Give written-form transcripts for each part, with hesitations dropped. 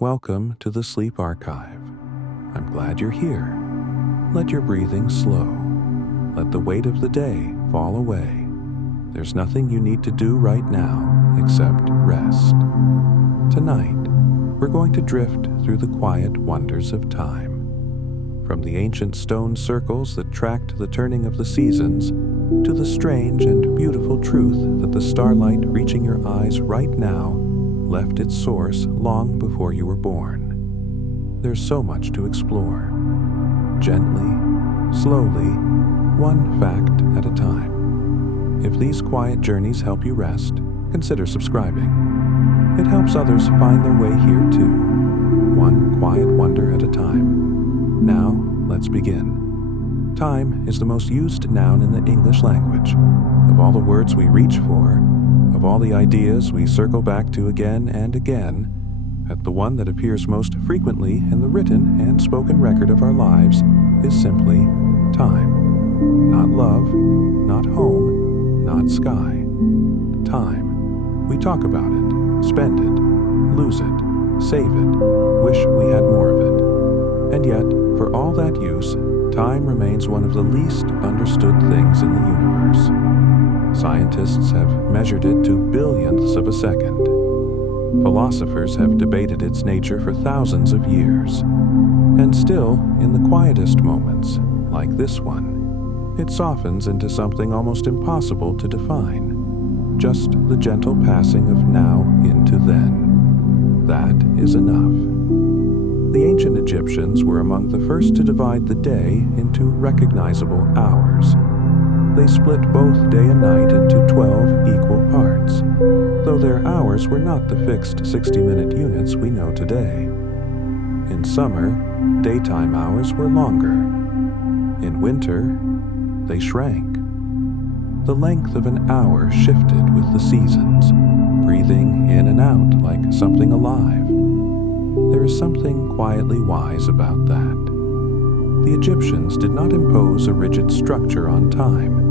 Welcome to the Sleep Archive. I'm glad you're here. Let your breathing slow. Let the weight of the day fall away. There's nothing you need to do right now except rest. Tonight, we're going to drift through the quiet wonders of time. From the ancient stone circles that tracked the turning of the seasons, to the strange and beautiful truth that the starlight reaching your eyes right now left its source long before you were born. There's so much to explore. Gently, slowly, one fact at a time. If these quiet journeys help you rest, consider subscribing. It helps others find their way here too, one quiet wonder at a time. Now, let's begin. Time is the most used noun in the English language. Of all the words we reach for, of all the ideas we circle back to again and again, at the one that appears most frequently in the written and spoken record of our lives is simply time. Not love, not home, not sky. Time. We talk about it, spend it, lose it, save it, wish we had more of it. And yet, for all that use, time remains one of the least understood things in the universe. Scientists have measured it to billionths of a second. Philosophers have debated its nature for thousands of years. And still, in the quietest moments, like this one, it softens into something almost impossible to define. Just the gentle passing of now into then. That is enough. The ancient Egyptians were among the first to divide the day into recognizable hours. They split both day and night into 12 equal parts, though their hours were not the fixed 60-minute units we know today. In summer, daytime hours were longer. In winter, they shrank. The length of an hour shifted with the seasons, breathing in and out like something alive. There is something quietly wise about that. The Egyptians did not impose a rigid structure on time.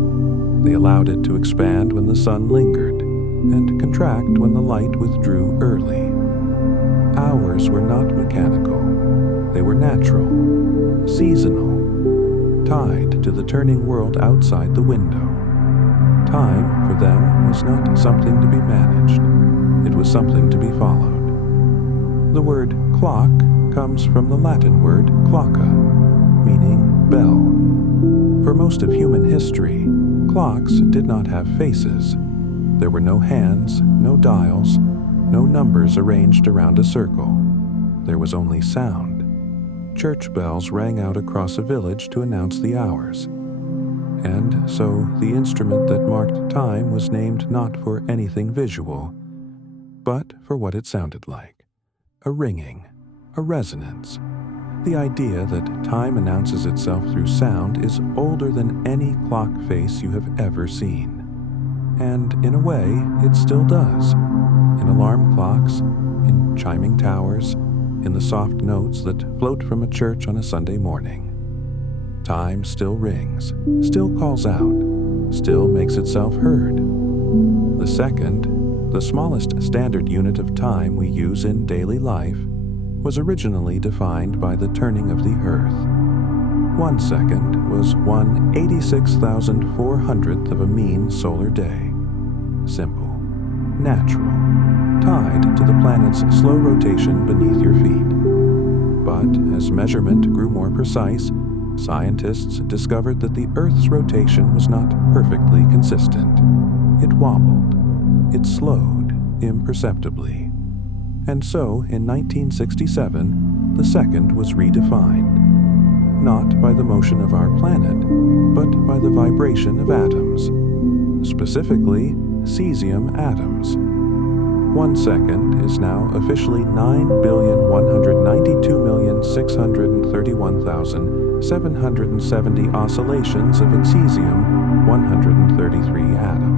They allowed it to expand when the sun lingered, and contract when the light withdrew early. Hours were not mechanical. They were natural, seasonal, tied to the turning world outside the window. Time, for them, was not something to be managed. It was something to be followed. The word clock comes from the Latin word clocca, meaning bell. For most of human history, clocks did not have faces. There were no hands, no dials, no numbers arranged around a circle. There was only sound. Church bells rang out across a village to announce the hours. And so the instrument that marked time was named not for anything visual, but for what it sounded like. A ringing, a resonance. The idea that time announces itself through sound is older than any clock face you have ever seen. And in a way, it still does. In alarm clocks, in chiming towers, in the soft notes that float from a church on a Sunday morning. Time still rings, still calls out, still makes itself heard. The second, the smallest standard unit of time we use in daily life, was originally defined by the turning of the Earth. 1 second was 1/86,400th of a mean solar day. Simple, natural, tied to the planet's slow rotation beneath your feet. But as measurement grew more precise, scientists discovered that the Earth's rotation was not perfectly consistent. It wobbled. It slowed imperceptibly. And so, in 1967, the second was redefined. Not by the motion of our planet, but by the vibration of atoms. Specifically, cesium atoms. 1 second is now officially 9,192,631,770 oscillations of a cesium-133 atom.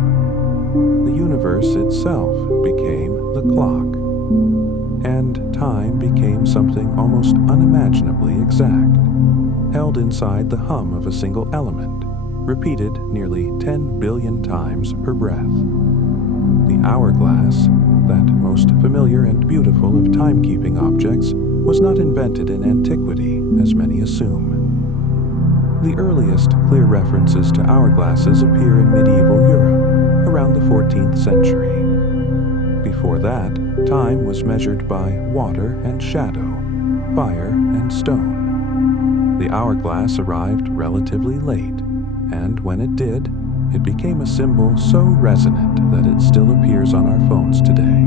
The universe itself became the clock. And time became something almost unimaginably exact, held inside the hum of a single element, repeated nearly 10 billion times per breath. The hourglass, that most familiar and beautiful of timekeeping objects, was not invented in antiquity, as many assume. The earliest clear references to hourglasses appear in medieval Europe, around the 14th century. Before that, time was measured by water and shadow, fire and stone. The hourglass arrived relatively late, and when it did, it became a symbol so resonant that it still appears on our phones today.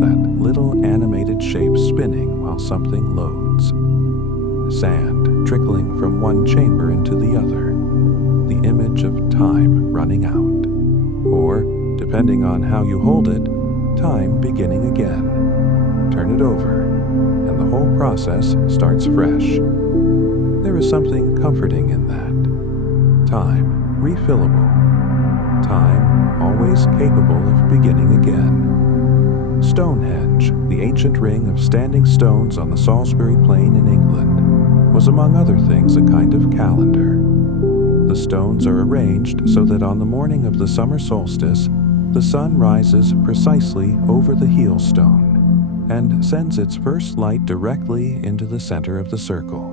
That little animated shape spinning while something loads. Sand trickling from one chamber into the other. The image of time running out. Or, depending on how you hold it, time beginning again. Turn it over, and the whole process starts fresh. There is something comforting in that. Time refillable. Time always capable of beginning again. Stonehenge, the ancient ring of standing stones on the Salisbury Plain in England, was among other things a kind of calendar. The stones are arranged so that on the morning of the summer solstice, the sun rises precisely over the heel stone and sends its first light directly into the center of the circle.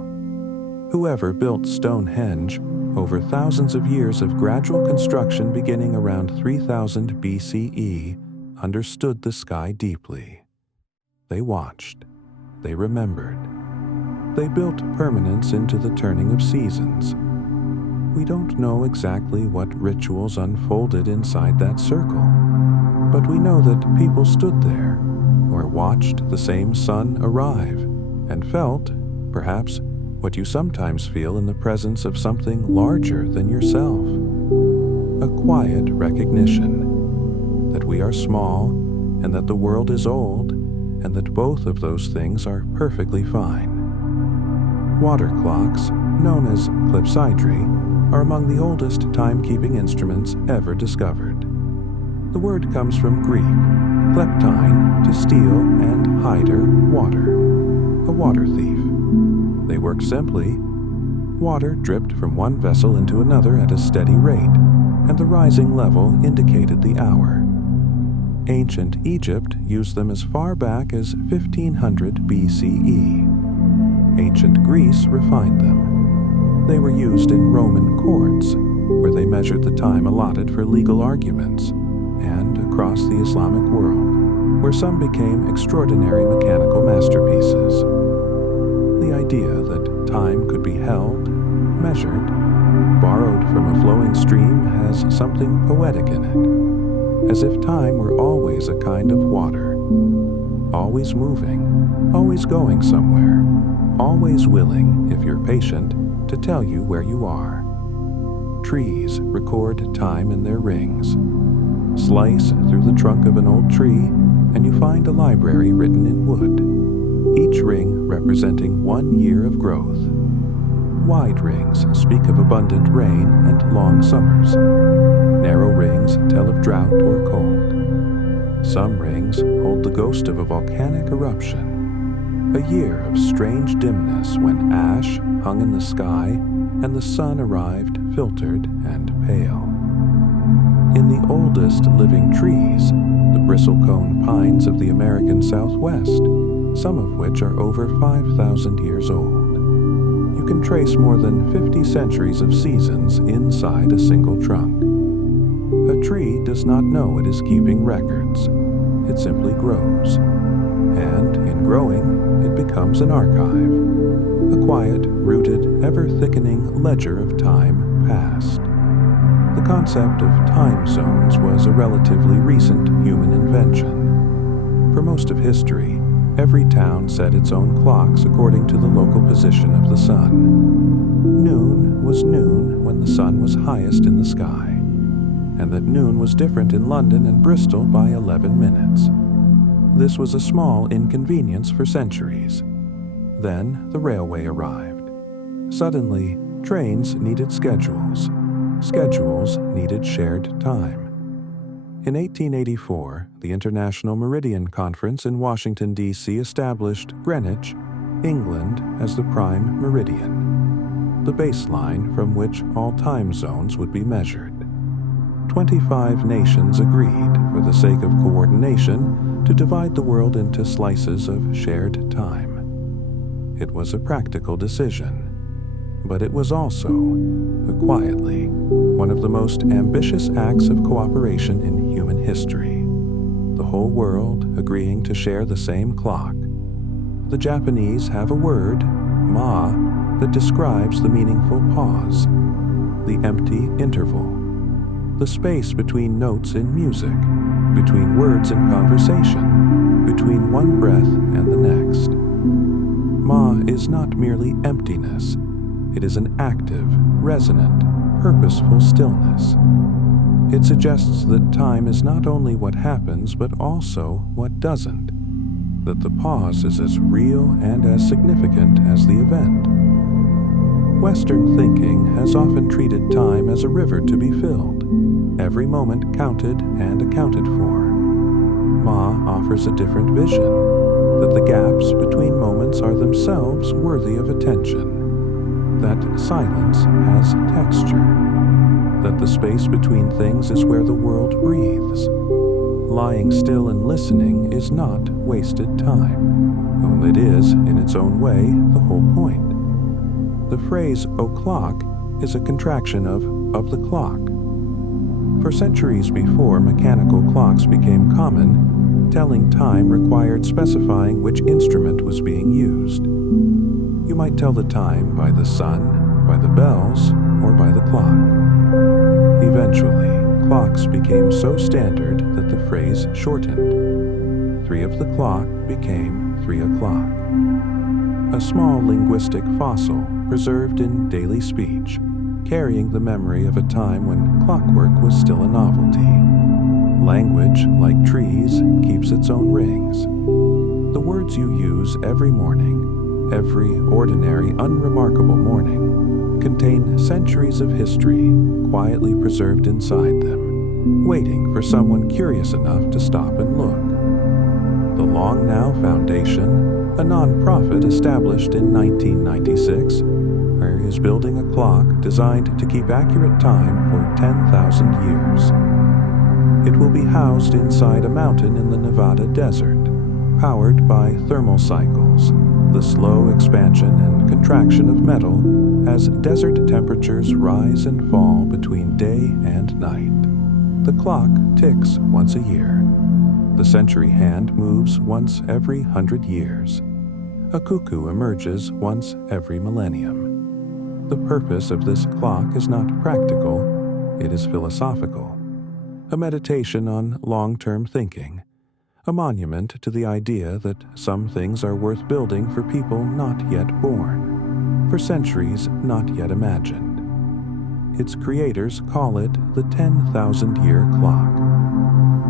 Whoever built Stonehenge, over thousands of years of gradual construction beginning around 3000 BCE, understood the sky deeply. They watched. They remembered. They built permanence into the turning of seasons. We don't know exactly what rituals unfolded inside that circle, but we know that people stood there or watched the same sun arrive and felt, perhaps, what you sometimes feel in the presence of something larger than yourself. A quiet recognition that we are small and that the world is old and that both of those things are perfectly fine. Water clocks, known as clepsydry, are among the oldest timekeeping instruments ever discovered. The word comes from Greek, kleptine, to steal, and hyder, water, a water thief. They worked simply. Water dripped from one vessel into another at a steady rate, and the rising level indicated the hour. Ancient Egypt used them as far back as 1500 BCE. Ancient Greece refined them. They were used in Roman courts, where they measured the time allotted for legal arguments, and across the Islamic world, where some became extraordinary mechanical masterpieces. The idea that time could be held, measured, borrowed from a flowing stream has something poetic in it, as if time were always a kind of water, always moving, always going somewhere, always willing, if you're patient, to tell you where you are. Trees record time in their rings. Slice through the trunk of an old tree, and you find a library written in wood, each ring representing 1 year of growth. Wide rings speak of abundant rain and long summers. Narrow rings tell of drought or cold. Some rings hold the ghost of a volcanic eruption, a year of strange dimness when ash hung in the sky and the sun arrived filtered and pale. In the oldest living trees, the bristlecone pines of the American Southwest, some of which are over 5,000 years old, you can trace more than 50 centuries of seasons inside a single trunk. A tree does not know it is keeping records. It simply grows. And in growing, it becomes an archive, a quiet, rooted, ever-thickening ledger of time past. The concept of time zones was a relatively recent human invention. For most of history, every town set its own clocks according to the local position of the sun. Noon was noon when the sun was highest in the sky, and that noon was different in London and Bristol by 11 minutes. This was a small inconvenience for centuries. Then the railway arrived. Suddenly, trains needed schedules. Schedules needed shared time. In 1884, the International Meridian Conference in Washington, D.C. established Greenwich, England, as the prime meridian, the baseline from which all time zones would be measured. 25 nations agreed, for the sake of coordination, to divide the world into slices of shared time. It was a practical decision, but it was also, quietly, one of the most ambitious acts of cooperation in human history. The whole world agreeing to share the same clock. The Japanese have a word, ma, that describes the meaningful pause, the empty interval, the space between notes in music, between words in conversation, between one breath and the next. Ma is not merely emptiness. It is an active, resonant, purposeful stillness. It suggests that time is not only what happens, but also what doesn't. That the pause is as real and as significant as the event. Western thinking has often treated time as a river to be filled, every moment counted and accounted for. Ma offers a different vision, that the gaps between moments are themselves worthy of attention, that silence has texture, that the space between things is where the world breathes. Lying still and listening is not wasted time. It is, in its own way, the whole point. The phrase o'clock is a contraction of the clock. For centuries before mechanical clocks became common, telling time required specifying which instrument was being used. You might tell the time by the sun, by the bells, or by the clock. Eventually, clocks became so standard that the phrase shortened. 3 of the clock became 3 o'clock. A small linguistic fossil preserved in daily speech, carrying the memory of a time when clockwork was still a novelty. Language, like trees, keeps its own rings. The words you use every morning, every ordinary, unremarkable morning, contain centuries of history quietly preserved inside them, waiting for someone curious enough to stop and look. The Long Now Foundation, a non-profit established in 1996, is building a clock designed to keep accurate time for 10,000 years. It will be housed inside a mountain in the Nevada desert, powered by thermal cycles, the slow expansion and contraction of metal as desert temperatures rise and fall between day and night. The clock ticks once a year. The century hand moves once every 100 years. A cuckoo emerges once every millennium. The purpose of this clock is not practical, it is philosophical. A meditation on long-term thinking, a monument to the idea that some things are worth building for people not yet born, for centuries not yet imagined. Its creators call it the 10,000-year clock,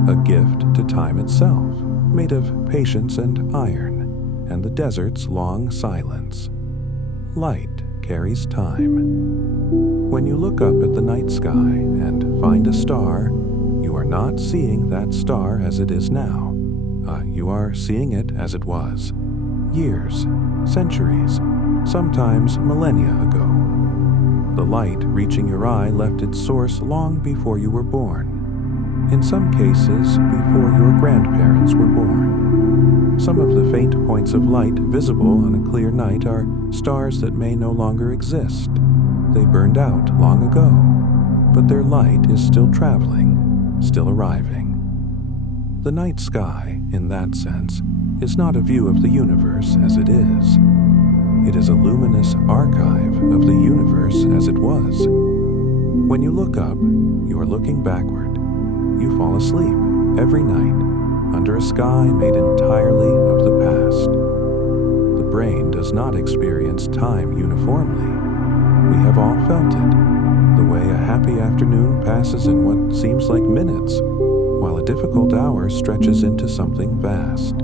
a gift to time itself, made of patience and iron, and the desert's long silence. Light carries time. When you look up at the night sky and find a star, you are not seeing that star as it is now. You are seeing it as it was. Years, centuries, sometimes millennia ago. The light reaching your eye left its source long before you were born. In some cases, before your grandparents were born. Some of the faint points of light visible on a clear night are stars that may no longer exist. They burned out long ago, but their light is still traveling, still arriving. The night sky, in that sense, is not a view of the universe as it is. It is a luminous archive of the universe as it was. When you look up, you are looking backward. You fall asleep every night under a sky made entirely of the past. The brain does not experience time uniformly. We have all felt it, the way a happy afternoon passes in what seems like minutes, while a difficult hour stretches into something vast.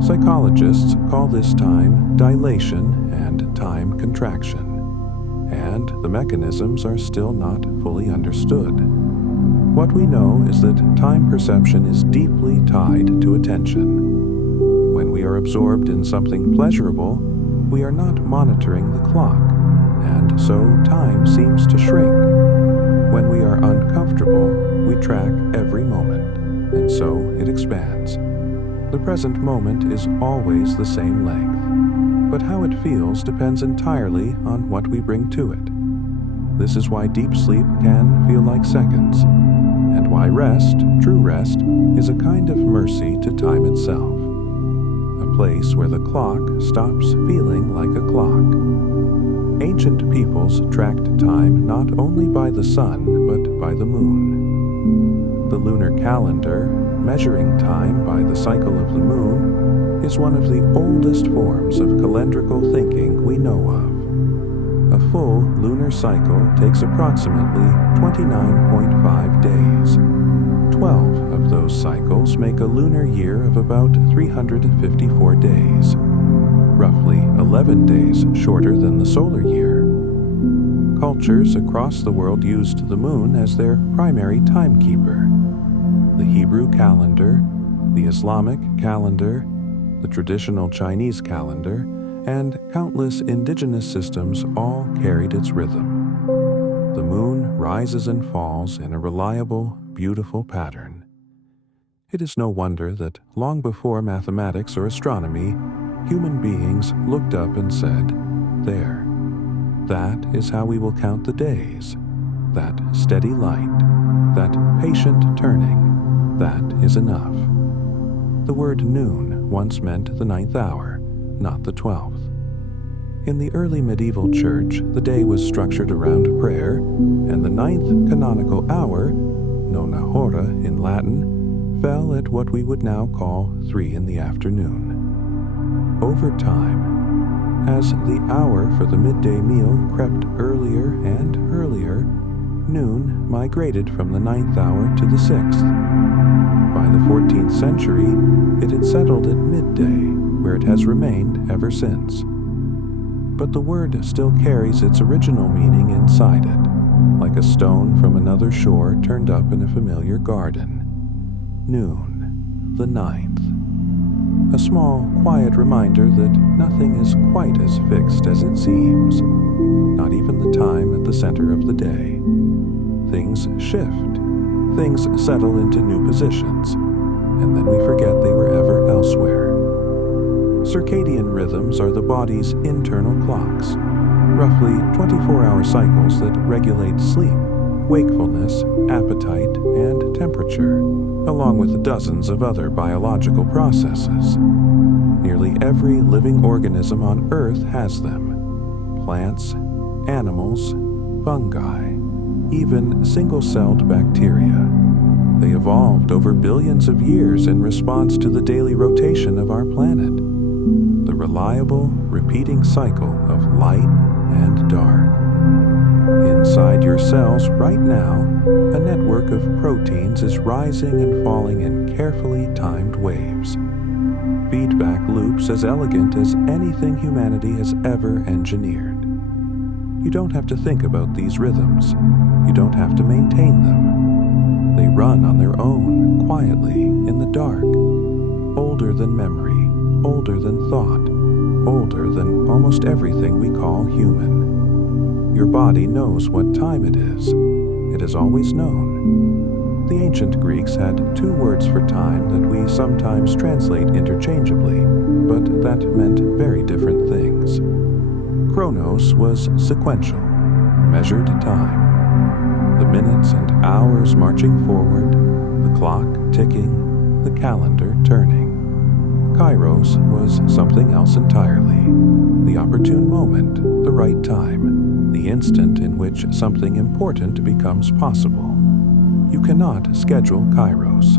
Psychologists call this time dilation and time contraction, and the mechanisms are still not fully understood. What we know is that time perception is deeply tied to attention. When we are absorbed in something pleasurable, we are not monitoring the clock, and so time seems to shrink. When we are uncomfortable, we track every moment, and so it expands. The present moment is always the same length, but how it feels depends entirely on what we bring to it. This is why deep sleep can feel like seconds, and why rest, true rest, is a kind of mercy to time itself. A place where the clock stops feeling like a clock. Ancient peoples tracked time not only by the sun, but by the moon. The lunar calendar, measuring time by the cycle of the moon, is one of the oldest forms of calendrical thinking we know of. A full lunar cycle takes approximately 29.5 days. 12 of those cycles make a lunar year of about 354 days, roughly 11 days shorter than the solar year. Cultures across the world used the moon as their primary timekeeper. The Hebrew calendar, the Islamic calendar, the traditional Chinese calendar, and countless indigenous systems all carried its rhythm. The moon rises and falls in a reliable, beautiful pattern. It is no wonder that long before mathematics or astronomy, human beings looked up and said, "There. That is how we will count the days. That steady light, that patient turning, that is enough." The word noon once meant the 9th hour, not the 12th. In the early medieval church, the day was structured around prayer, and the 9th canonical hour, nona hora in Latin, fell at what we would now call 3 in the afternoon. Over time, as the hour for the midday meal crept earlier and earlier, noon migrated from the 9th hour to the 6th. By the 14th century, it had settled at midday, where it has remained ever since. But the word still carries its original meaning inside it, like a stone from another shore turned up in a familiar garden. Noon, the 9th. A small, quiet reminder that nothing is quite as fixed as it seems, not even the time at the center of the day. Things shift, things settle into new positions, and then we forget they were ever elsewhere. Circadian rhythms are the body's internal clocks, roughly 24-hour cycles that regulate sleep, wakefulness, appetite, and temperature, along with dozens of other biological processes. Nearly every living organism on Earth has them. Plants, animals, fungi, even single-celled bacteria. They evolved over billions of years in response to the daily rotation of our planet. The reliable, repeating cycle of light and dark. Inside your cells right now, a network of proteins is rising and falling in carefully timed waves. Feedback loops as elegant as anything humanity has ever engineered. You don't have to think about these rhythms. You don't have to maintain them. They run on their own, quietly, in the dark. Older than memory. Older than thought, older than almost everything we call human. Your body knows what time it is. It has always known. The ancient Greeks had 2 words for time that we sometimes translate interchangeably, but that meant very different things. Chronos was sequential, measured time. The minutes and hours marching forward, the clock ticking, the calendar turning. Kairos was something else entirely. The opportune moment, the right time, the instant in which something important becomes possible. You cannot schedule Kairos.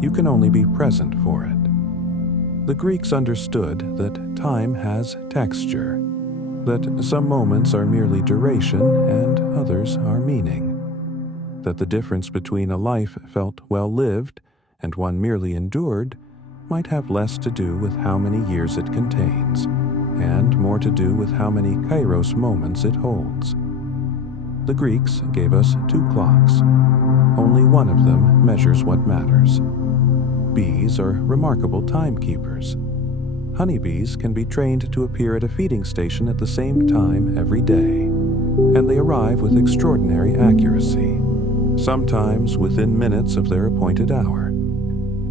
You can only be present for it. The Greeks understood that time has texture, that some moments are merely duration and others are meaning, that the difference between a life felt well lived and one merely endured might have less to do with how many years it contains, and more to do with how many kairos moments it holds. The Greeks gave us 2 clocks. Only one of them measures what matters. Bees are remarkable timekeepers. Honeybees can be trained to appear at a feeding station at the same time every day, and they arrive with extraordinary accuracy. sometimes within minutes of their appointed hour.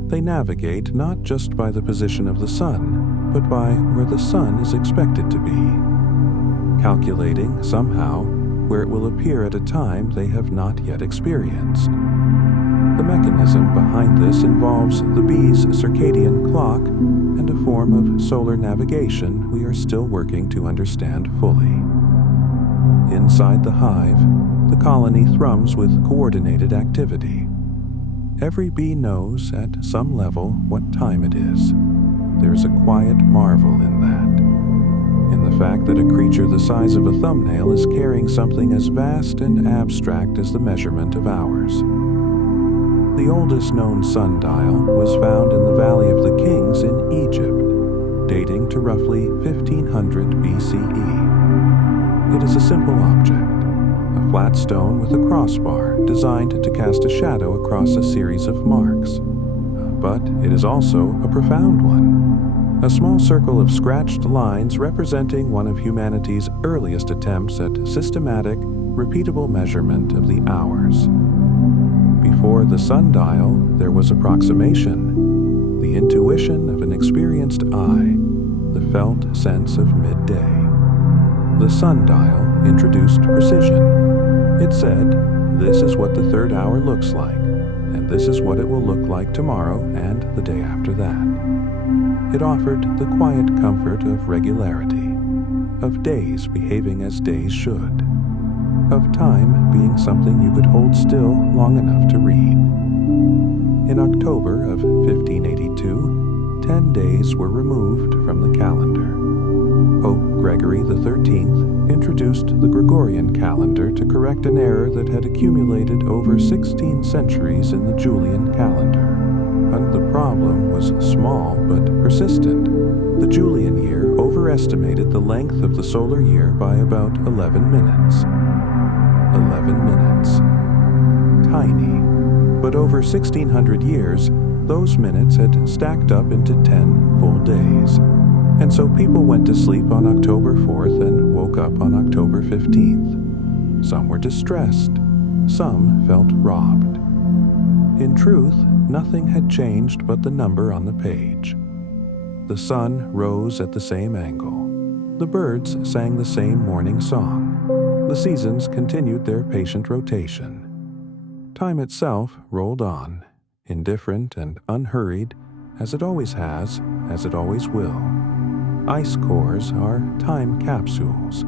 They navigate not just by the position of the sun, but by where the sun is expected to be, calculating somehow where it will appear at a time they have not yet experienced. The mechanism behind this involves the bee's circadian clock and a form of solar navigation we are still working to understand fully. Inside the hive, the colony thrums with coordinated activity. Every bee knows at some level what time it is. There's a quiet marvel in that, in the fact that a creature the size of a thumbnail is carrying something as vast and abstract as the measurement of hours. The oldest known sundial was found in the Valley of the Kings in Egypt, dating to roughly 1500 BCE. It is a simple object, a flat stone with a crossbar designed to cast a shadow across a series of marks. But it is also a profound one, a small circle of scratched lines representing one of humanity's earliest attempts at systematic, repeatable measurement of the hours. Before the sundial, there was approximation, the intuition of an experienced eye, the felt sense of midday. The sundial introduced precision. It said, "This is what the third hour looks like, and this is what it will look like tomorrow and the day after that." It offered the quiet comfort of regularity, of days behaving as days should, of time being something you could hold still long enough to read. In October of 1582, 10 days were removed from the calendar. Pope Gregory XIII introduced the Gregorian calendar to correct an error that had accumulated over 16 centuries in the Julian calendar. And the problem was small but persistent. The Julian year overestimated the length of the solar year by about 11 minutes. 11 minutes. Tiny. But over 1600 years, those minutes had stacked up into 10 full days. And so people went to sleep on October 4th and woke up on October 15th. Some were distressed. Some felt robbed. In truth, nothing had changed but the number on the page. The sun rose at the same angle. The birds sang the same morning song. The seasons continued their patient rotation. Time itself rolled on, indifferent and unhurried, as it always has, as it always will. Ice cores are time capsules.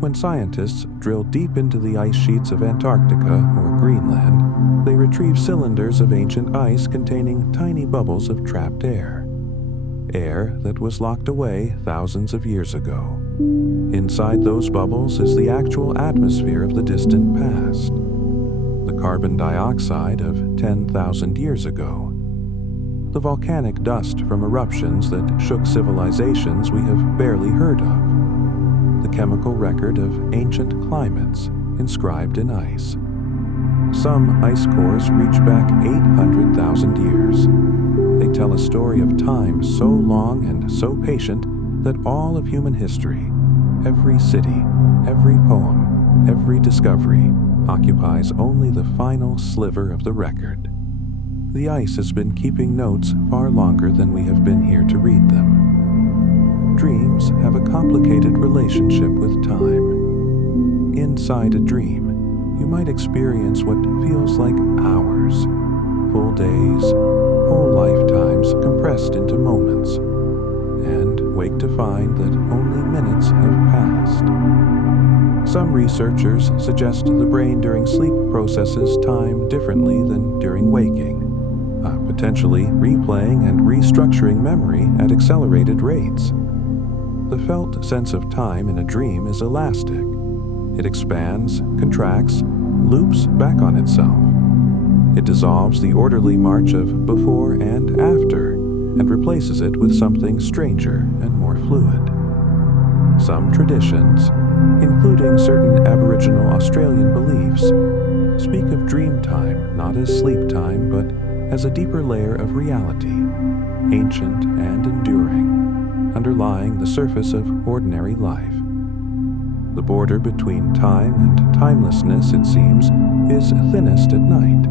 When scientists drill deep into the ice sheets of Antarctica or Greenland, they retrieve cylinders of ancient ice containing tiny bubbles of trapped air. Air that was locked away thousands of years ago. Inside those bubbles is the actual atmosphere of the distant past. The carbon dioxide of 10,000 years ago. The volcanic dust from eruptions that shook civilizations we have barely heard of. The chemical record of ancient climates inscribed in ice. Some ice cores reach back 800,000 years. They tell a story of time so long and so patient that all of human history, every city, every poem, every discovery, occupies only the final sliver of the record. The ice has been keeping notes far longer than we have been here to read them. Dreams have a complicated relationship with time. Inside a dream, you might experience what feels like hours, full days, whole lifetimes compressed into moments, and wake to find that only minutes have passed. Some researchers suggest the brain during sleep processes time differently than during waking, potentially replaying and restructuring memory at accelerated rates. The felt sense of time in a dream is elastic. It expands, contracts, loops back on itself. It dissolves the orderly march of before and after, and replaces it with something stranger and more fluid. Some traditions, including certain Aboriginal Australian beliefs, speak of dream time not as sleep time, but as a deeper layer of reality, ancient and enduring, underlying the surface of ordinary life. The border between time and timelessness, it seems, is thinnest at night.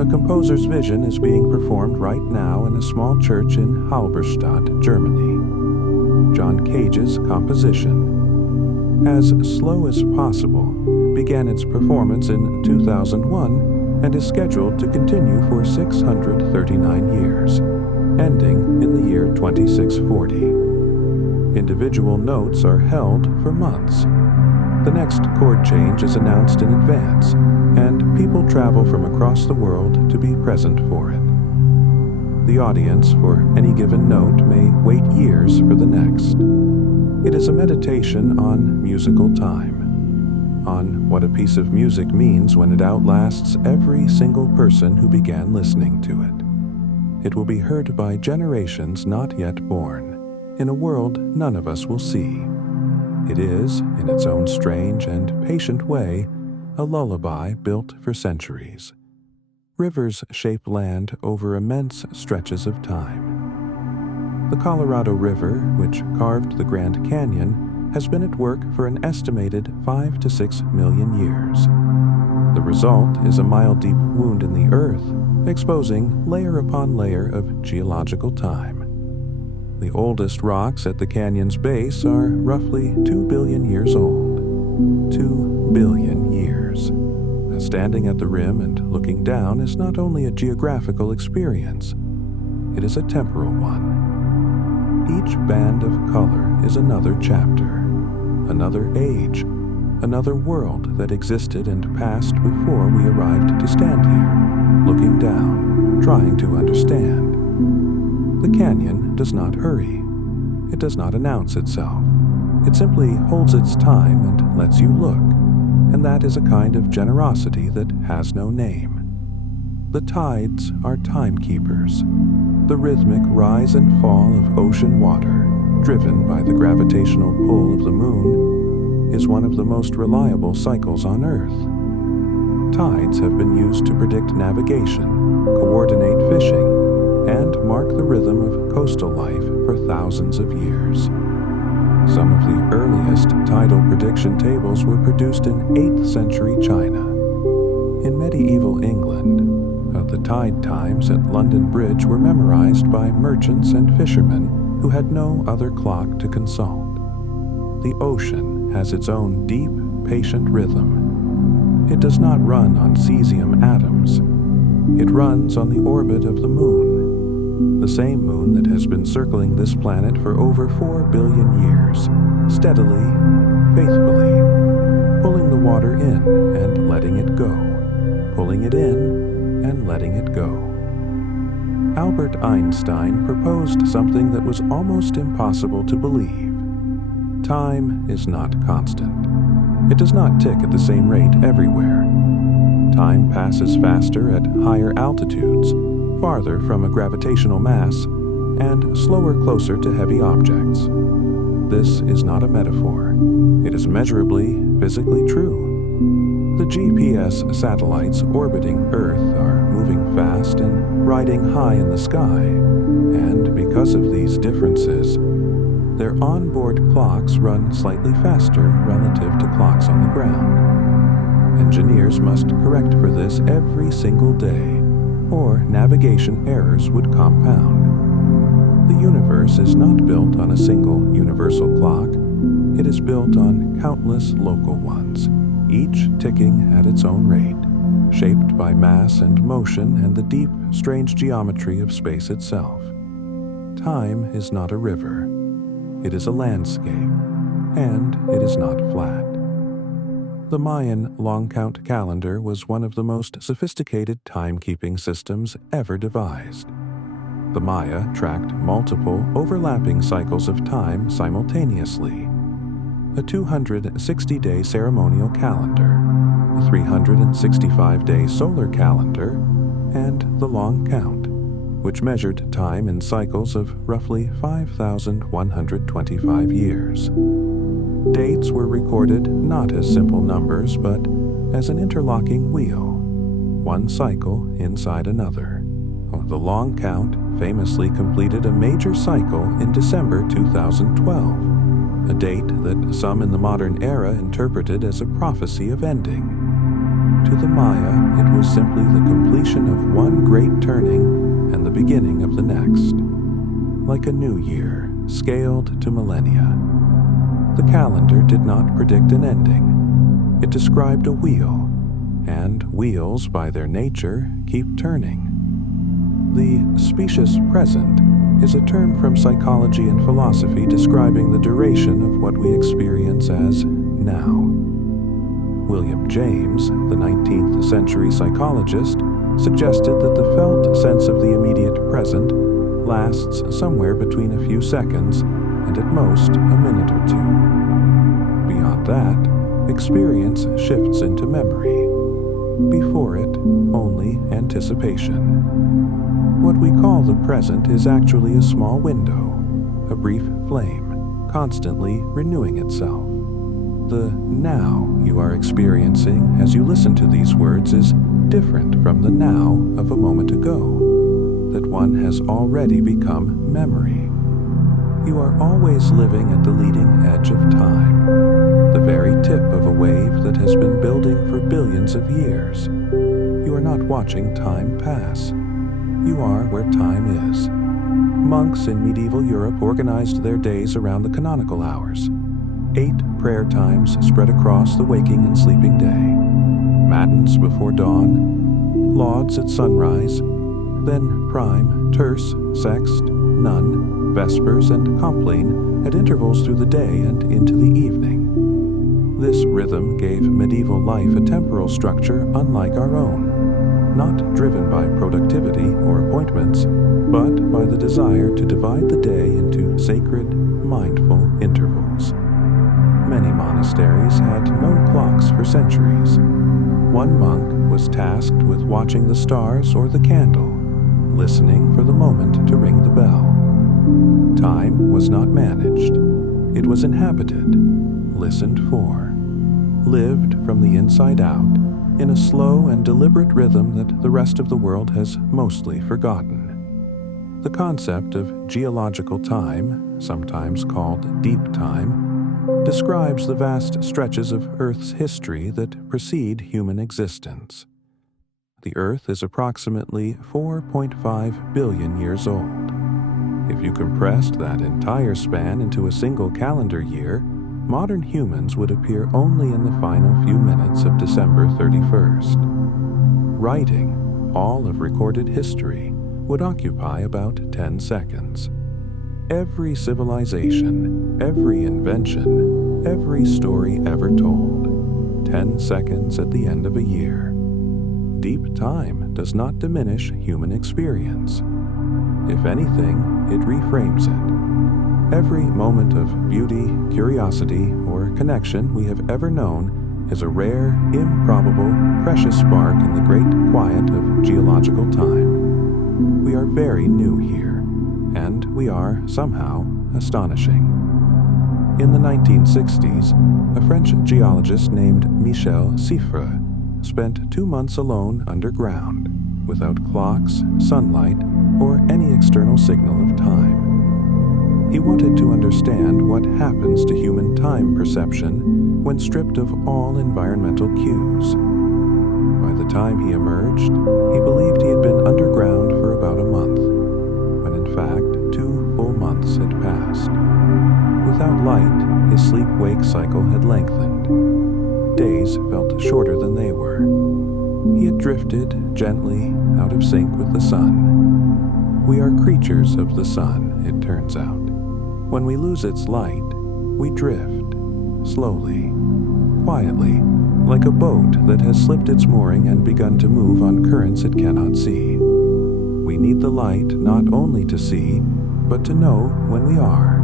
A composer's vision is being performed right now in a small church in Halberstadt, Germany. John Cage's composition, As Slow as Possible, began its performance in 2001 and is scheduled to continue for 639 years, ending in the year 2640. Individual notes are held for months. The next chord change is announced in advance, and people travel from across the world to be present for it. The audience for any given note may wait years for the next. It is a meditation on musical time, on what a piece of music means when it outlasts every single person who began listening to it. It will be heard by generations not yet born, in a world none of us will see. It is, in its own strange and patient way, a lullaby built for centuries. Rivers shape land over immense stretches of time. The Colorado River, which carved the Grand Canyon, has been at work for an estimated 5 to 6 million years. The result is a mile-deep wound in the earth, exposing layer upon layer of geological time. The oldest rocks at the canyon's base are roughly 2 billion years old. 2 billion years. Standing at the rim and looking down is not only a geographical experience, it is a temporal one. Each band of color is another chapter, another age, another world that existed and passed before we arrived to stand here, looking down, trying to understand. The canyon does not hurry. It does not announce itself. It simply holds its time and lets you look, and that is a kind of generosity that has no name. The tides are timekeepers. The rhythmic rise and fall of ocean water, driven by the gravitational pull of the moon, is one of the most reliable cycles on Earth. Tides have been used to predict navigation, coordinate fishing, and mark the rhythm of coastal life for thousands of years. Some of the earliest tidal prediction tables were produced in 8th century China. In medieval England, the tide times at London Bridge were memorized by merchants and fishermen who had no other clock to consult. The ocean has its own deep, patient rhythm. It does not run on cesium atoms. It runs on the orbit of the moon, the same moon that has been circling this planet for over 4 billion years, steadily, faithfully, pulling the water in and letting it go, pulling it in and letting it go. Albert Einstein proposed something that was almost impossible to believe. Time is not constant. It does not tick at the same rate everywhere. Time passes faster at higher altitudes, farther from a gravitational mass, and slower closer to heavy objects. This is not a metaphor. It is measurably, physically true. The GPS satellites orbiting Earth are moving fast and riding high in the sky, and because of these differences, their onboard clocks run slightly faster relative to clocks on the ground. Engineers must correct for this every single day, or navigation errors would compound. The universe is not built on a single universal clock. It is built on countless local ones, each ticking at its own rate, shaped by mass and motion and the deep, strange geometry of space itself. Time is not a river. It is a landscape, and it is not flat. The Mayan long count calendar was one of the most sophisticated timekeeping systems ever devised. The Maya tracked multiple overlapping cycles of time simultaneously. A 260-day ceremonial calendar, a 365-day solar calendar, and the long count, which measured time in cycles of roughly 5,125 years. Dates were recorded not as simple numbers, but as an interlocking wheel, one cycle inside another. The long count famously completed a major cycle in December 2012, a date that some in the modern era interpreted as a prophecy of ending. To the Maya, it was simply the completion of one great turning and the beginning of the next. Like a new year, scaled to millennia. The calendar did not predict an ending. It described a wheel, and wheels, by their nature, keep turning. The specious present is a term from psychology and philosophy describing the duration of what we experience as now. William James, the 19th century psychologist, suggested that the felt sense of the immediate present lasts somewhere between a few seconds and at most a minute or two. Beyond that, experience shifts into memory. Before it, only anticipation. What we call the present is actually a small window, a brief flame, constantly renewing itself. The now you are experiencing as you listen to these words is different from the now of a moment ago, that one has already become memory. You are always living at the leading edge of time, the very tip of a wave that has been building for billions of years. You are not watching time pass. You are where time is. Monks in medieval Europe organized their days around the canonical hours. 8 prayer times spread across the waking and sleeping day. Matins before dawn, lauds at sunrise, then prime, terce, sext, none, vespers, and compline at intervals through the day and into the evening. This rhythm gave medieval life a temporal structure unlike our own, not driven by productivity or appointments, but by the desire to divide the day into sacred, mindful intervals. Many monasteries had no clocks for centuries. One monk was tasked with watching the stars or the candle, listening for the moment to ring the bell. Time was not managed. It was inhabited, listened for, lived from the inside out, in a slow and deliberate rhythm that the rest of the world has mostly forgotten. The concept of geological time, sometimes called deep time, describes the vast stretches of Earth's history that precede human existence. The Earth is approximately 4.5 billion years old. If you compressed that entire span into a single calendar year, modern humans would appear only in the final few minutes of December 31st. Writing all of recorded history would occupy about 10 seconds. Every civilization, every invention, every story ever told, 10 seconds at the end of a year. Deep time does not diminish human experience. If anything, it reframes it. Every moment of beauty, curiosity, or connection we have ever known is a rare, improbable, precious spark in the great quiet of geological time. We are very new here, and we are, somehow, astonishing. In the 1960s, a French geologist named Michel Siffre spent 2 months alone underground, without clocks, sunlight, or any external signal of time. He wanted to understand what happens to human time perception when stripped of all environmental cues. By the time he emerged, he believed he had been underground for about a month, when in fact 2 full months had passed. Without light, his sleep-wake cycle had lengthened. Days felt shorter than they were. He had drifted gently out of sync with the sun. We are creatures of the sun, it turns out. When we lose its light, we drift, slowly, quietly, like a boat that has slipped its mooring and begun to move on currents it cannot see. We need the light not only to see, but to know when we are.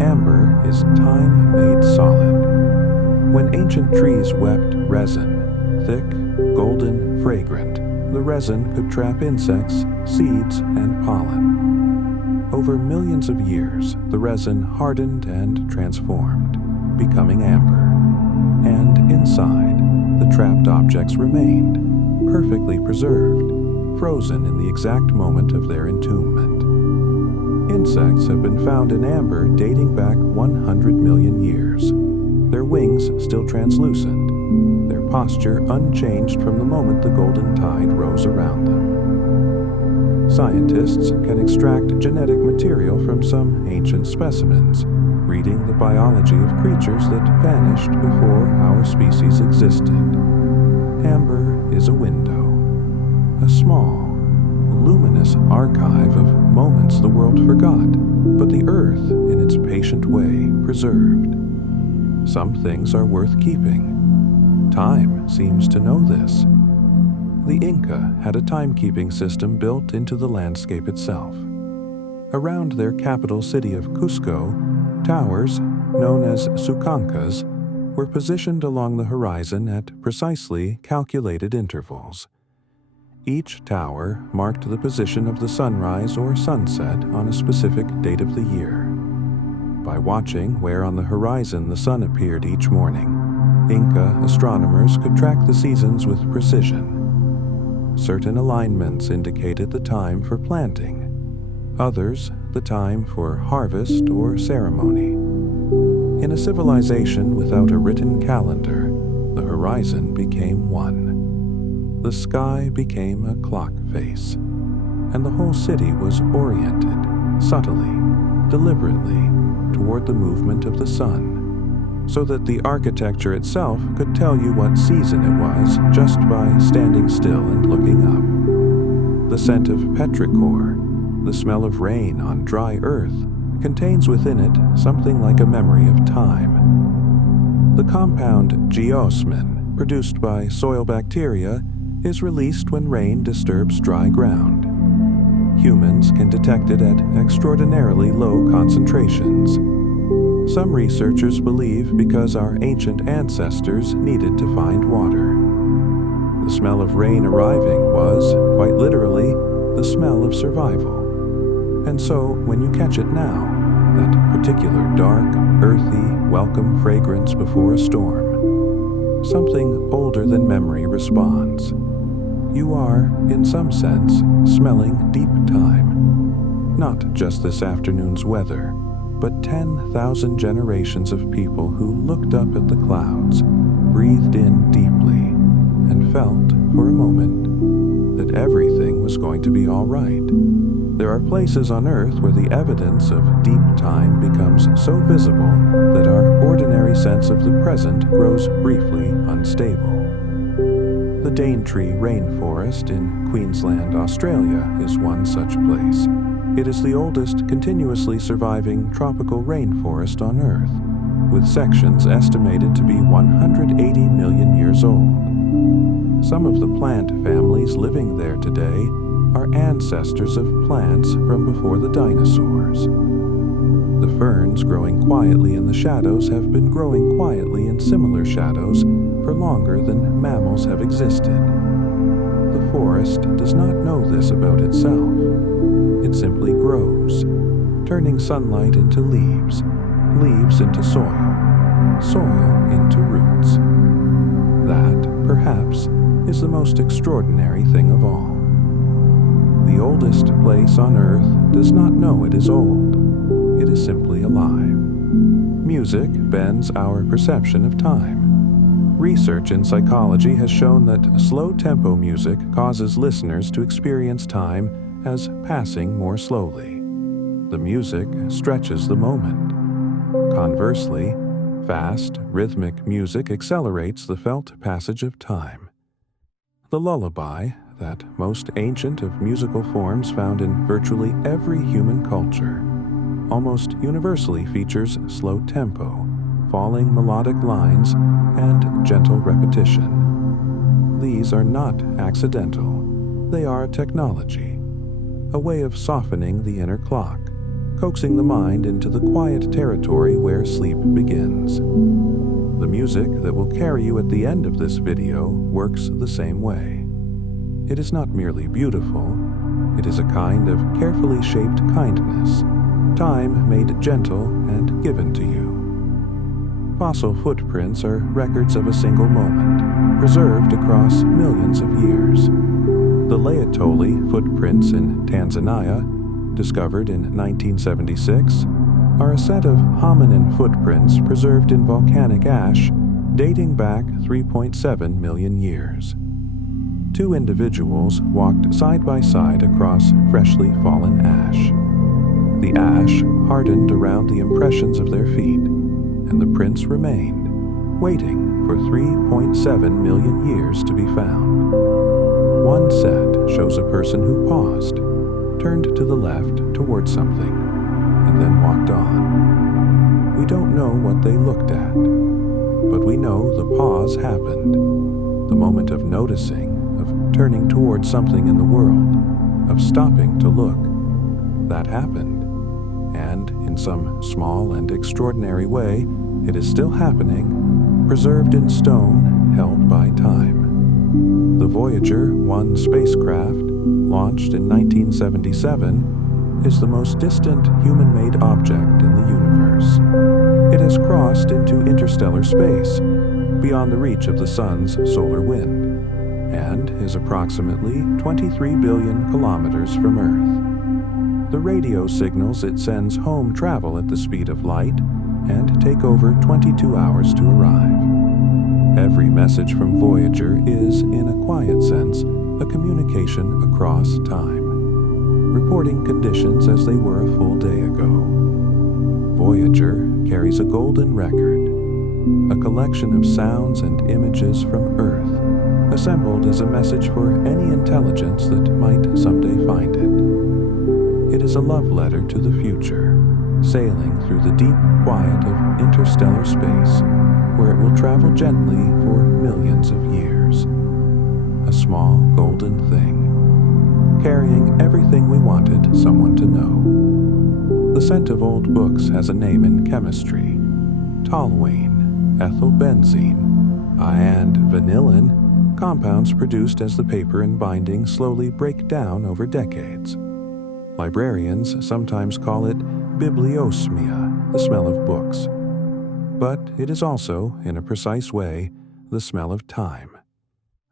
Amber is time made solid. When ancient trees wept resin, thick, golden, fragrant, the resin could trap insects, seeds, and pollen. Over millions of years, the resin hardened and transformed, becoming amber. And inside, the trapped objects remained, perfectly preserved, frozen in the exact moment of their entombment. Insects have been found in amber dating back 100 million years. Their wings still translucent, their posture unchanged from the moment the golden tide rose around them. Scientists can extract genetic material from some ancient specimens, reading the biology of creatures that vanished before our species existed. Amber is a window, a small, luminous archive of moments the world forgot, but the earth, in its patient way, preserved. Some things are worth keeping. Time seems to know this. The Inca had a timekeeping system built into the landscape itself. Around their capital city of Cusco, towers, known as sucancas, were positioned along the horizon at precisely calculated intervals. Each tower marked the position of the sunrise or sunset on a specific date of the year. By watching where on the horizon the sun appeared each morning, Inca astronomers could track the seasons with precision. Certain alignments indicated the time for planting, others the time for harvest or ceremony. In a civilization without a written calendar, the horizon became one. The sky became a clock face, and the whole city was oriented, subtly, deliberately, toward the movement of the sun, so that the architecture itself could tell you what season it was just by standing still and looking up. The scent of petrichor, the smell of rain on dry earth, contains within it something like a memory of time. The compound geosmin, produced by soil bacteria, is released when rain disturbs dry ground. Humans can detect it at extraordinarily low concentrations. Some researchers believe because our ancient ancestors needed to find water. The smell of rain arriving was, quite literally, the smell of survival. And so, when you catch it now, that particular dark, earthy, welcome fragrance before a storm, something older than memory responds. You are, in some sense, smelling deep time. Not just this afternoon's weather, but 10,000 generations of people who looked up at the clouds, breathed in deeply, and felt, for a moment, that everything was going to be all right. There are places on Earth where the evidence of deep time becomes so visible that our ordinary sense of the present grows briefly unstable. The Daintree rainforest in Queensland, Australia, is one such place. It is the oldest continuously surviving tropical rainforest on Earth, with sections estimated to be 180 million years old. Some of the plant families living there today are ancestors of plants from before the dinosaurs. The ferns growing quietly in the shadows have been growing quietly in similar shadows for longer than mammals have existed. The forest does not know this about itself. It simply grows, turning sunlight into leaves, leaves into soil, soil into roots. That, perhaps, is the most extraordinary thing of all. The oldest place on Earth does not know it is old. It is simply alive. Music bends our perception of time. Research in psychology has shown that slow-tempo music causes listeners to experience time as passing more slowly. The music stretches the moment. Conversely, fast, rhythmic music accelerates the felt passage of time. The lullaby, that most ancient of musical forms found in virtually every human culture, almost universally features slow tempo, falling melodic lines, and gentle repetition. These are not accidental. They are technology, a way of softening the inner clock, coaxing the mind into the quiet territory where sleep begins. The music that will carry you at the end of this video works the same way. It is not merely beautiful, it is a kind of carefully shaped kindness, time made gentle and given to you. Fossil footprints are records of a single moment, preserved across millions of years. The Laetoli footprints in Tanzania, discovered in 1976, are a set of hominin footprints preserved in volcanic ash dating back 3.7 million years. Two individuals walked side by side across freshly fallen ash. The ash hardened around the impressions of their feet, and the prints remained, waiting for 3.7 million years to be found. One set shows a person who paused, turned to the left towards something, and then walked on. We don't know what they looked at, but we know the pause happened, the moment of noticing, of turning towards something in the world, of stopping to look. That happened, and in some small and extraordinary way, it is still happening, preserved in stone, held by time. The Voyager 1 spacecraft, launched in 1977, is the most distant human-made object in the universe. It has crossed into interstellar space, beyond the reach of the Sun's solar wind, and is approximately 23 billion kilometers from Earth. The radio signals it sends home travel at the speed of light and take over 22 hours to arrive. Every message from Voyager is, in a quiet sense, a communication across time, reporting conditions as they were a full day ago. Voyager carries a golden record, a collection of sounds and images from Earth, assembled as a message for any intelligence that might someday find it. It is a love letter to the future, sailing through the deep quiet of interstellar space, where it will travel gently for millions of years. A small golden thing, carrying everything we wanted someone to know. The scent of old books has a name in chemistry: toluene, ethylbenzene, and vanillin, compounds produced as the paper and binding slowly break down over decades. Librarians sometimes call it bibliosmia, the smell of books. But it is also, in a precise way, the smell of time,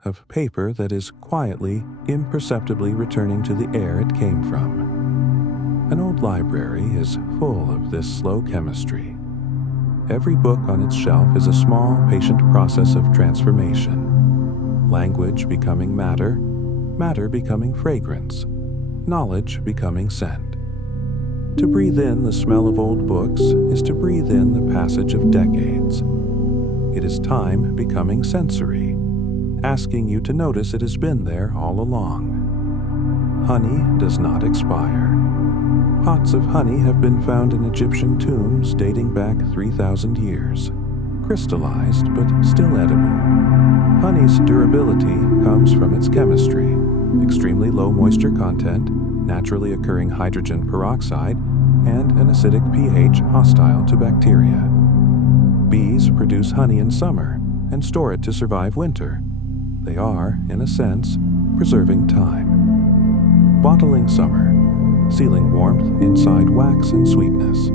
of paper that is quietly, imperceptibly returning to the air it came from. An old library is full of this slow chemistry. Every book on its shelf is a small, patient process of transformation. Language becoming matter, matter becoming fragrance, knowledge becoming scent. To breathe in the smell of old books is to breathe in the passage of decades. It is time becoming sensory, asking you to notice it has been there all along. Honey does not expire. Pots of honey have been found in Egyptian tombs dating back 3,000 years, crystallized but still edible. Honey's durability comes from its chemistry: extremely low moisture content, naturally occurring hydrogen peroxide, and an acidic pH hostile to bacteria. Bees produce honey in summer and store it to survive winter. They are, in a sense, preserving time. Bottling summer, sealing warmth inside wax and sweetness.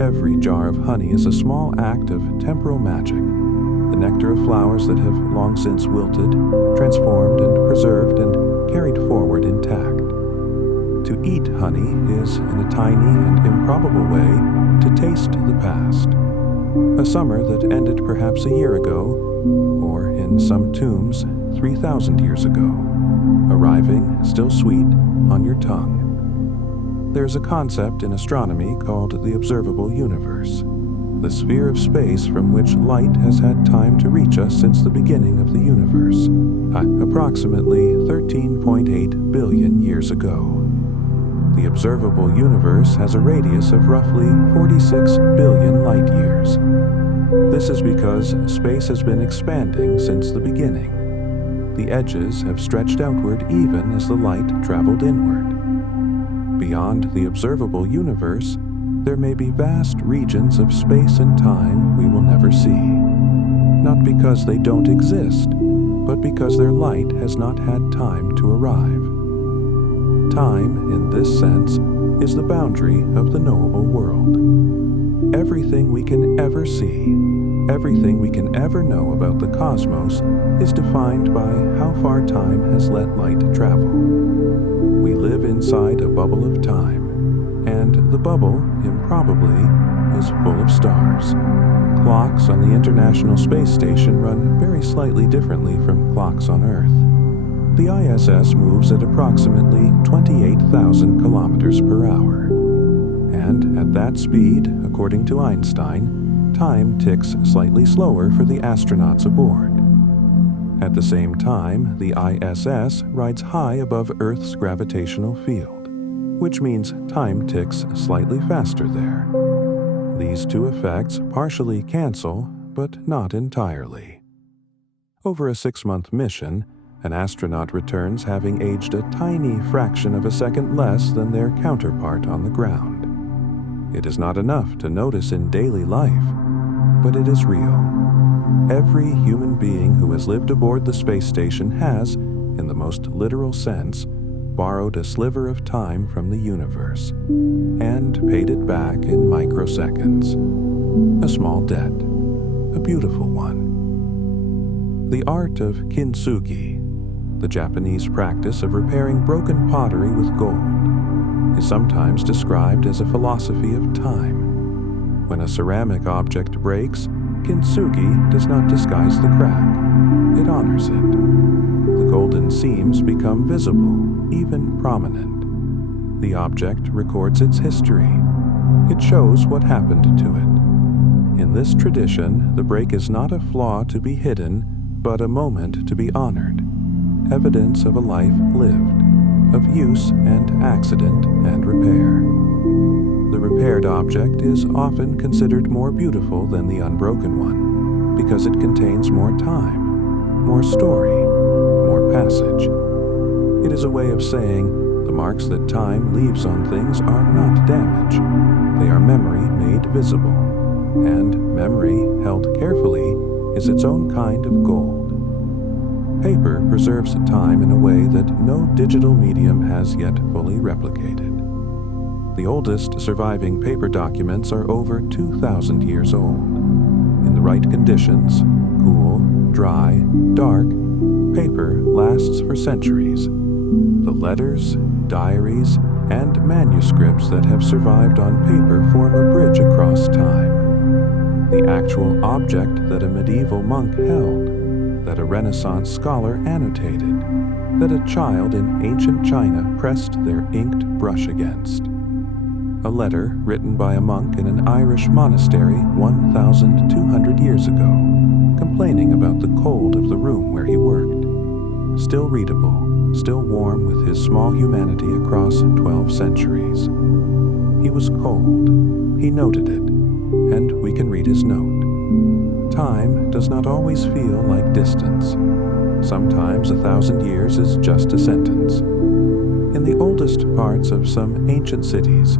Every jar of honey is a small act of temporal magic, the nectar of flowers that have long since wilted, transformed and preserved and carried forward intact. To eat honey is, in a tiny and improbable way, to taste the past. A summer that ended perhaps a year ago, or in some tombs 3,000 years ago, arriving, still sweet, on your tongue. There's a concept in astronomy called the observable universe, the sphere of space from which light has had time to reach us since the beginning of the universe, approximately 13.8 billion years ago. The observable universe has a radius of roughly 46 billion light years. This is because space has been expanding since the beginning. The edges have stretched outward even as the light traveled inward. Beyond the observable universe, there may be vast regions of space and time we will never see. Not because they don't exist, but because their light has not had time to arrive. Time, in this sense, is the boundary of the knowable world. Everything we can ever see, everything we can ever know about the cosmos is defined by how far time has let light travel. We live inside a bubble of time, and the bubble, improbably, is full of stars, clocks on the International Space Station run very slightly differently from clocks on Earth. The ISS moves at approximately 28,000 kilometers per hour. And at that speed, according to Einstein, time ticks slightly slower for the astronauts aboard. At the same time, the ISS rides high above Earth's gravitational field, which means time ticks slightly faster there. These two effects partially cancel, but not entirely. Over a 6-month mission, an astronaut returns having aged a tiny fraction of a second less than their counterpart on the ground. It is not enough to notice in daily life, but it is real. Every human being who has lived aboard the space station has, in the most literal sense, borrowed a sliver of time from the universe and paid it back in microseconds. A small debt, a beautiful one. The art of kintsugi, the Japanese practice of repairing broken pottery with gold, is sometimes described as a philosophy of time. When a ceramic object breaks, kintsugi does not disguise the crack, it honors it. The golden seams become visible, even prominent. The object records its history. It shows what happened to it. In this tradition, the break is not a flaw to be hidden, but a moment to be honored, evidence of a life lived, of use and accident and repair. The repaired object is often considered more beautiful than the unbroken one, because it contains more time, more story, more passage. It is a way of saying the marks that time leaves on things are not damage. They are memory made visible, and memory held carefully is its own kind of gold. Paper preserves time in a way that no digital medium has yet fully replicated. The oldest surviving paper documents are over 2,000 years old. In the right conditions, cool, dry, dark, paper lasts for centuries. The letters, diaries, and manuscripts that have survived on paper form a bridge across time. The actual object that a medieval monk held, that a Renaissance scholar annotated, that a child in ancient China pressed their inked brush against. A letter written by a monk in an Irish monastery 1,200 years ago, complaining about the cold of the room where he worked. Still readable, still warm with his small humanity across 12 centuries. He was cold, he noted it, and we can read his note. Time does not always feel like distance. Sometimes 1,000 years is just a sentence. In the oldest parts of some ancient cities,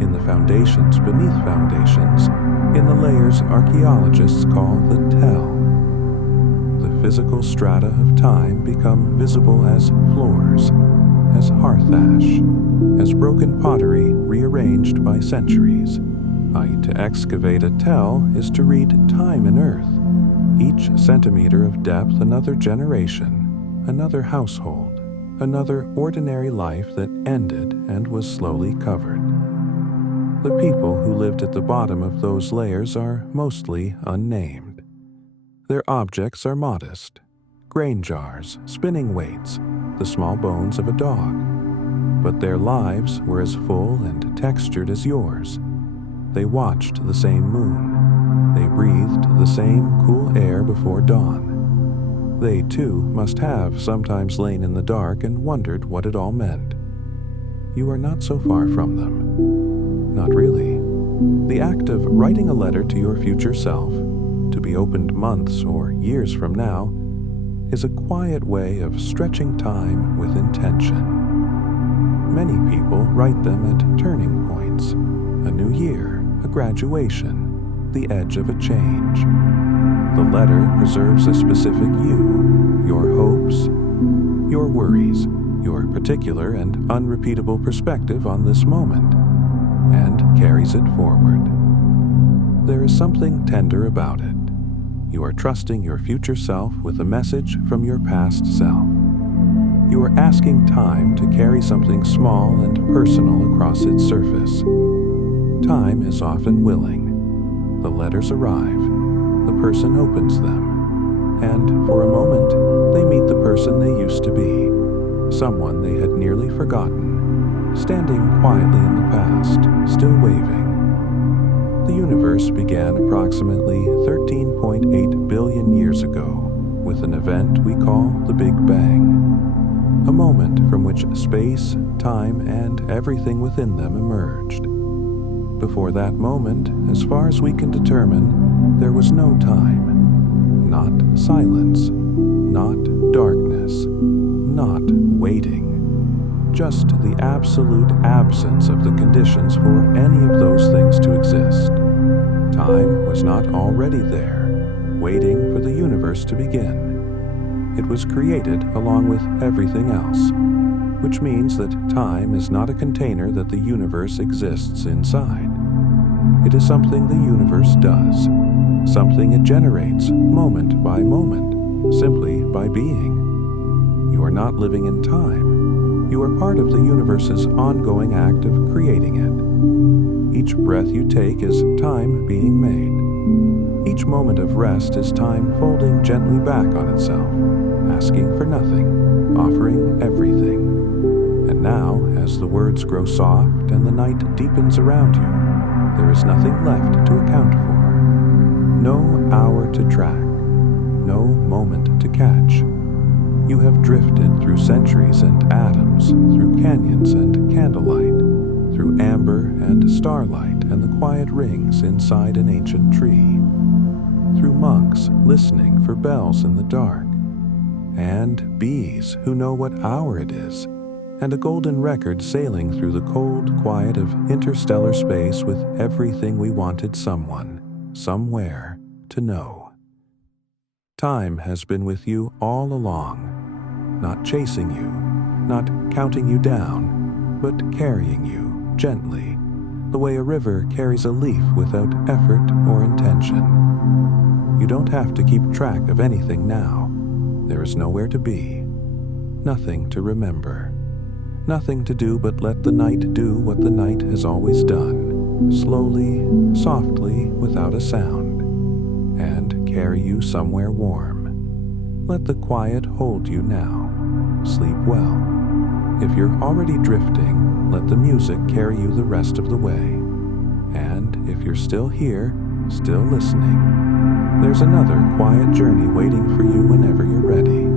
in the foundations beneath foundations, in the layers archaeologists call the tell, the physical strata of time become visible as floors, as hearth ash, as broken pottery rearranged by centuries. To excavate a tell is to read time in earth, each centimeter of depth another generation, another household, another ordinary life that ended and was slowly covered. The people who lived at the bottom of those layers are mostly unnamed. Their objects are modest, grain jars, spinning weights, the small bones of a dog. But their lives were as full and textured as yours. They watched the same moon. They breathed the same cool air before dawn. They, too, must have sometimes lain in the dark and wondered what it all meant. You are not so far from them. Not really. The act of writing a letter to your future self, to be opened months or years from now, is a quiet way of stretching time with intention. Many people write them at turning points, a new year, a graduation, the edge of a change. The letter preserves a specific you, your hopes, your worries, your particular and unrepeatable perspective on this moment, and carries it forward. There is something tender about it. You are trusting your future self with a message from your past self. You are asking time to carry something small and personal across its surface. Time is often willing. The letters arrive. The person opens them. And for a moment, they meet the person they used to be, someone they had nearly forgotten, standing quietly in the past, still waving. The universe began approximately 13.8 billion years ago with an event we call the Big Bang, a moment from which space, time, and everything within them emerged. Before that moment, as far as we can determine, there was no time, not silence, not darkness, not waiting, just the absolute absence of the conditions for any of those things to exist. Time was not already there, waiting for the universe to begin. It was created along with everything else, which means that time is not a container that the universe exists inside. It is something the universe does, something it generates moment by moment, simply by being. You are not living in time. You are part of the universe's ongoing act of creating it. Each breath you take is time being made. Each moment of rest is time folding gently back on itself, asking for nothing, offering everything. And now, as the words grow soft and the night deepens around you, there is nothing left to account for. No hour to track, no moment to catch. You have drifted through centuries and atoms, through canyons and candlelight, through amber and starlight and the quiet rings inside an ancient tree, through monks listening for bells in the dark, and bees who know what hour it is, and a golden record sailing through the cold quiet of interstellar space with everything we wanted someone, somewhere, to know. Time has been with you all along, not chasing you, not counting you down, but carrying you gently, the way a river carries a leaf without effort or intention. You don't have to keep track of anything now. There is nowhere to be, nothing to remember, nothing to do but let the night do what the night has always done, slowly, softly, without a sound, and carry you somewhere warm. Let the quiet hold you now. Sleep well. If you're already drifting, let the music carry you the rest of the way. And if you're still here, still listening, there's another quiet journey waiting for you whenever you're ready.